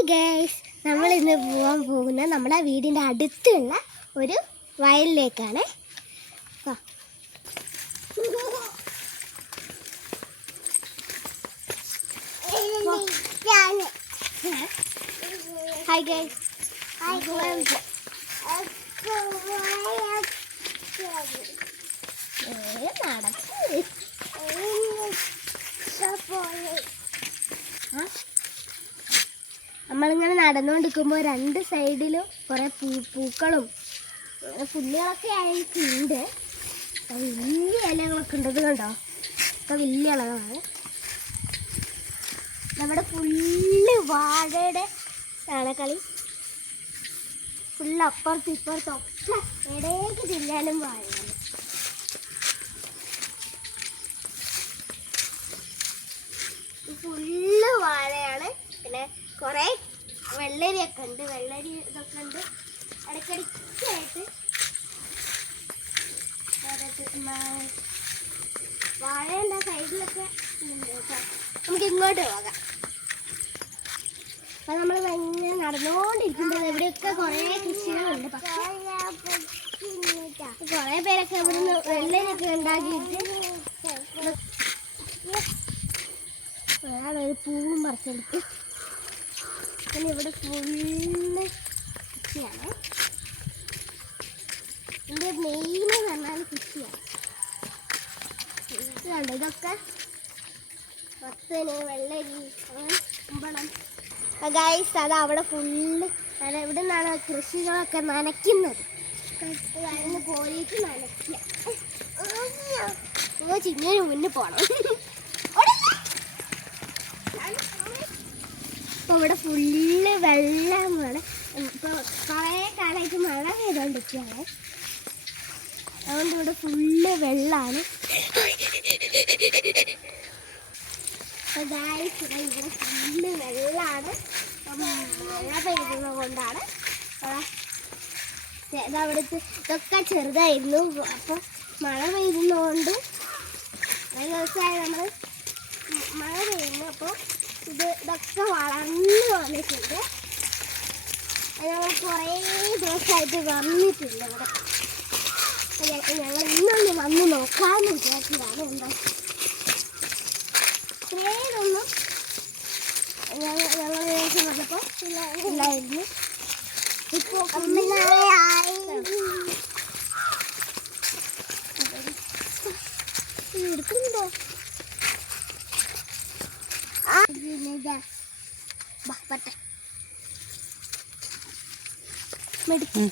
Hi guys, നമ്മൾ ഇന്ന് പോകാൻ പോകുന്ന നമ്മുടെ വീടിൻ്റെ അടുത്തുള്ള ഒരു വയലിലേക്കാണ്. ഹായ് ഗൈസ്, നമ്മളിങ്ങനെ നടന്നുകൊണ്ടിരിക്കുമ്പോൾ രണ്ട് സൈഡിലും കുറേ പൂക്കളും പുല്ലുകളൊക്കെ ആയിട്ടുണ്ട്. വലിയ ഇലകളൊക്കെ ഉണ്ട്. ഇത് കണ്ടോ, ഒക്കെ വലിയ ഇലകളാണ്. നമ്മുടെ ഫുള്ള് വാഴയുടെ കളി. ഫുള്ള് അപ്പുറത്തും ഇപ്പുറത്തൊക്കെ ഇടയ്ക്ക് തിന്നാനും വാഴയാണ്. ഫുള്ള് വാഴയാണ്. പിന്നെ കുറേ വെള്ളരിയൊക്കെ ഉണ്ട്. വെള്ളരി ഇതൊക്കെ ഉണ്ട്. ഇടയ്ക്കിടയ്ക്കായിട്ട് വാഴേൻ്റെ സൈഡിലൊക്കെ ഉണ്ട് കേട്ടോ. നമുക്ക് ഇങ്ങോട്ട് പോകാം. അപ്പം നമ്മൾ ഭയങ്കര നടന്നുകൊണ്ടിരിക്കുമ്പോൾ ഇവിടെയൊക്കെ കുറേ കൃഷികളുണ്ട്. പക്ഷേ കുറേ പേരൊക്കെ ഇവിടുന്ന് വെള്ളരിയൊക്കെ ഉണ്ടാക്കിയിട്ട് ഒരു പൂവും പറിച്ചെടുത്ത്. പിന്നെ ഇവിടെ ഫുള്ള് കൃഷിയാണ്. ഇതിൻ്റെ മെയിൻ എന്ന് പറഞ്ഞാൽ കൃഷിയാണ്. കണ്ടോ, ഇതൊക്കെ മത്തന്, വെള്ളരി, കുമ്പളം. ഗൈസ്, അത് അവിടെ ഫുള്ള് ഇവിടെ നിന്നാണ് കൃഷികളൊക്കെ നനയ്ക്കുന്നത്. അതിന് പോയിട്ട് നനയ്ക്കുക. ചിങ്ങന് മുന്നിൽ പോകണം. ഇപ്പോൾ ഇവിടെ ഫുള്ള് വെള്ളമാണ്. ഇപ്പോൾ കുറേ കാലമായിട്ട് മഴ പെയ്തുകൊണ്ടിരിക്കുകയാണ്. അതുകൊണ്ട് ഇവിടെ ഫുള്ള് വെള്ളമാണ്. ഇവിടെ ഫുള്ള് വെള്ളമാണ്. മഴ പെയ്യുന്നത് കൊണ്ടാണ്. ഇതവിടുത്തെ ഇതൊക്കെ ചെറുതായിരുന്നു. അപ്പോൾ മഴ പെയ്യുന്നതുകൊണ്ട് ഒരു ദിവസമായി നമ്മൾ മഴ പെയ്യുന്നു. അപ്പോൾ ഇതൊക്കെ വളർന്നു വന്നിട്ടുണ്ട്. ഞങ്ങൾ കുറേ ദിവസമായിട്ട് വന്നിട്ടില്ല ഇവിടെ. ഞങ്ങൾ ഇന്നൊന്ന് വന്ന് നോക്കാമെന്ന് വിചാരിച്ചതാണ്. എന്താ ഇത്രയൊന്നും ഞങ്ങൾ വന്നപ്പോൾ ഇല്ലായിരുന്നു. ഇപ്പോൾ എടുക്കുന്നുണ്ടോ? മെഡിക്കൽ